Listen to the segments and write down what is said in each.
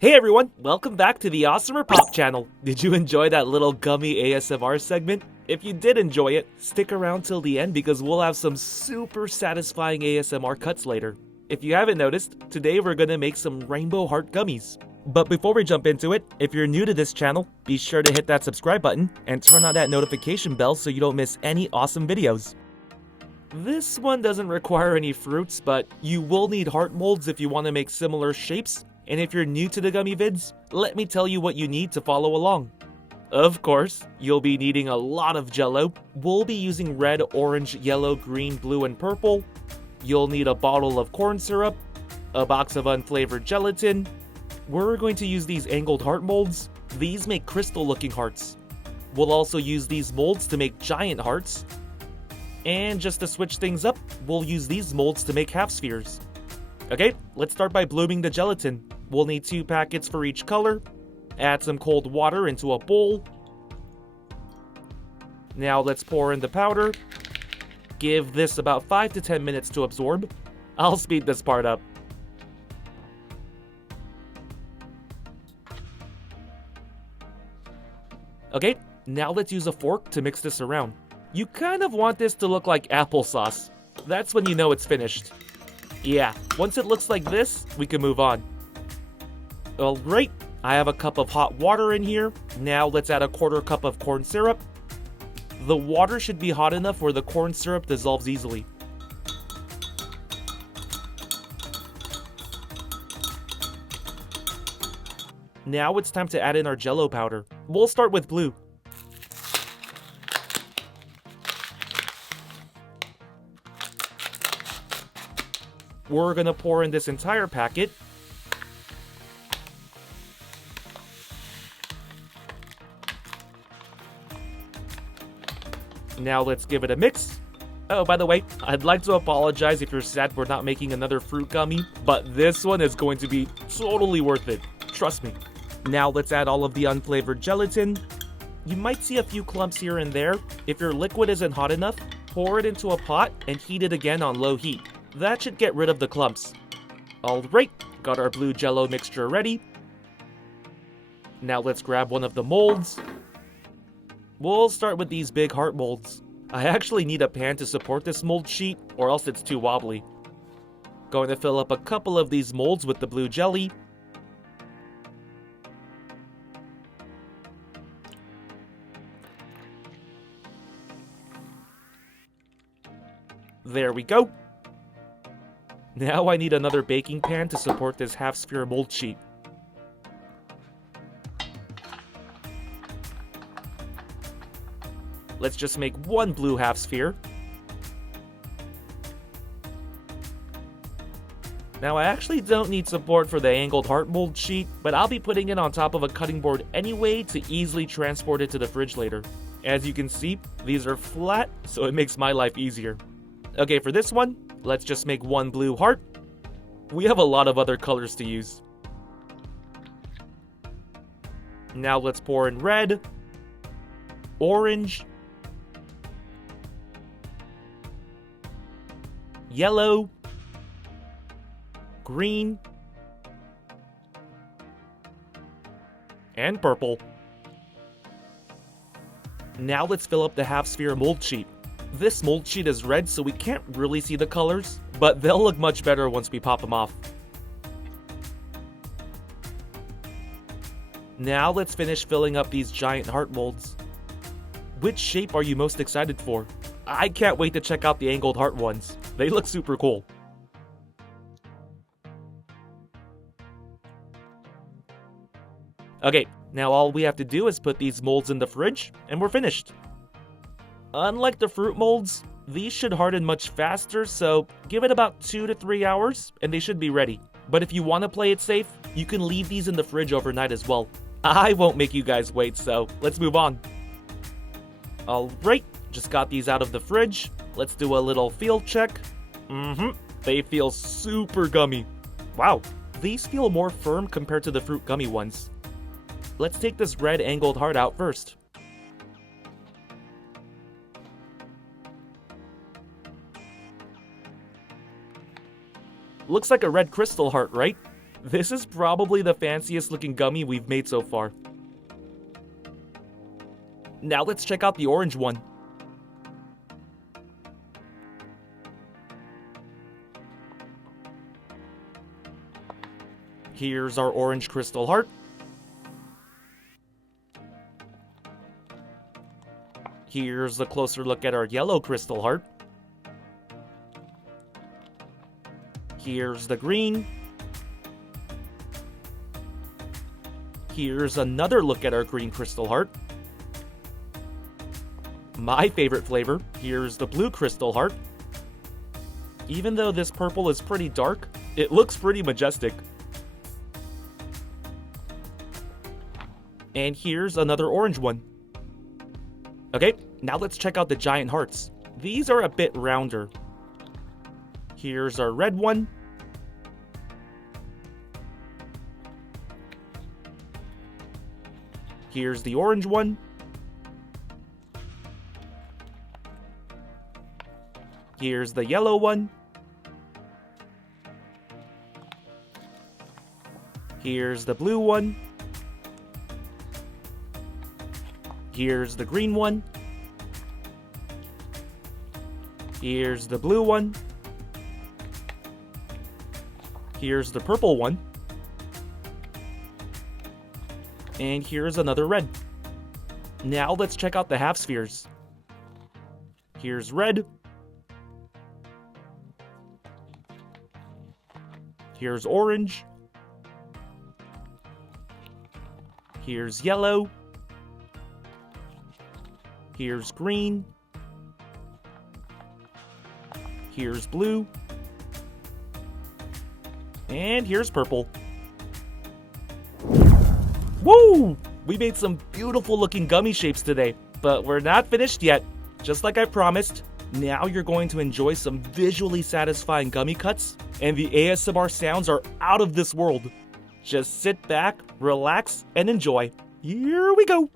Hey everyone, welcome back to the AWESMR Pop channel. Did you enjoy that little gummy ASMR segment? If you did enjoy it, stick around till the end because we'll have some super satisfying ASMR cuts later. If you haven't noticed, today we're gonna make some rainbow heart gummies. But before we jump into it, if you're new to this channel, be sure to hit that subscribe button and turn on that notification bell so you don't miss any awesome videos. This one doesn't require any fruits, but you will need heart molds if you want to make similar shapes. And if you're new to the gummy vids, let me tell you what you need to follow along. Of course, you'll be needing a lot of jello. We'll be using red, orange, yellow, green, blue, and purple. You'll need a bottle of corn syrup, a box of unflavored gelatin. We're going to use these angled heart molds. These make crystal looking hearts. We'll also use these molds to make giant hearts. And just to switch things up, we'll use these molds to make half spheres. Okay, let's start by blooming the gelatin. We'll need 2 packets for each color. Add some cold water into a bowl. Now let's pour in the powder. Give this about 5 to 10 minutes to absorb. I'll speed this part up. Okay, now let's use a fork to mix this around. You kind of want this to look like applesauce. That's when you know it's finished. Yeah, once it looks like this, we can move on. Alright, I have a cup of hot water in here. Now let's add a 1/4 cup of corn syrup. The water should be hot enough where the corn syrup dissolves easily. Now it's time to add in our jello powder. We'll start with blue. We're gonna pour in this entire packet. Now let's give it a mix. Oh, by the way, I'd like to apologize if you're sad we're not making another fruit gummy, but this one is going to be totally worth it. Trust me. Now let's add all of the unflavored gelatin. You might see a few clumps here and there. If your liquid isn't hot enough, pour it into a pot and heat it again on low heat. That should get rid of the clumps. Alright, got our blue jello mixture ready. Now let's grab one of the molds. We'll start with these big heart molds. I actually need a pan to support this mold sheet, or else it's too wobbly. Going to fill up a couple of these molds with the blue jelly. There we go. Now I need another baking pan to support this half sphere mold sheet. Let's just make one blue half sphere. Now I actually don't need support for the angled heart mold sheet, but I'll be putting it on top of a cutting board anyway to easily transport it to the fridge later. As you can see, these are flat, so it makes my life easier. Okay, for this one, let's just make one blue heart. We have a lot of other colors to use. Now let's pour in red, orange, yellow, green, and purple. Now let's fill up the half sphere mold sheet. This mold sheet is red, so we can't really see the colors, but they'll look much better once we pop them off. Now let's finish filling up these giant heart molds. Which shape are you most excited for? I can't wait to check out the angled heart ones. They look super cool. Okay, now all we have to do is put these molds in the fridge, and we're finished. Unlike the fruit molds, these should harden much faster, so give it about 2 to 3 hours, and they should be ready. But if you want to play it safe, you can leave these in the fridge overnight as well. I won't make you guys wait, so let's move on. Alright, just got these out of the fridge. Let's do a little feel check. They feel super gummy. Wow, these feel more firm compared to the fruit gummy ones. Let's take this red angled heart out first. Looks like a red crystal heart, right? This is probably the fanciest looking gummy we've made so far. Now let's check out the orange one. Here's our orange crystal heart. Here's a closer look at our yellow crystal heart. Here's the green. Here's another look at our green crystal heart. My favorite flavor, here's the blue crystal heart. Even though this purple is pretty dark, it looks pretty majestic. And here's another orange one. Okay, now let's check out the giant hearts. These are a bit rounder. Here's our red one. Here's the orange one. Here's the yellow one. Here's the blue one. Here's the green one. Here's the blue one. Here's the purple one. And here's another red. Now let's check out the half spheres. Here's red. Here's orange. Here's yellow. Here's green. Here's blue. And here's purple. Woo! We made some beautiful looking gummy shapes today, but we're not finished yet. Just like I promised, now you're going to enjoy some visually satisfying gummy cuts, and the ASMR sounds are out of this world. Just sit back, relax, and enjoy. Here we go!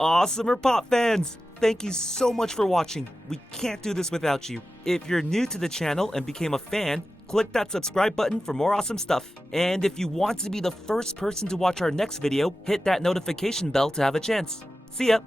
AWESMR Pop fans! Thank you so much for watching. We can't do this without you. If you're new to the channel and became a fan, click that subscribe button for more awesome stuff. And if you want to be the first person to watch our next video, hit that notification bell to have a chance. See ya!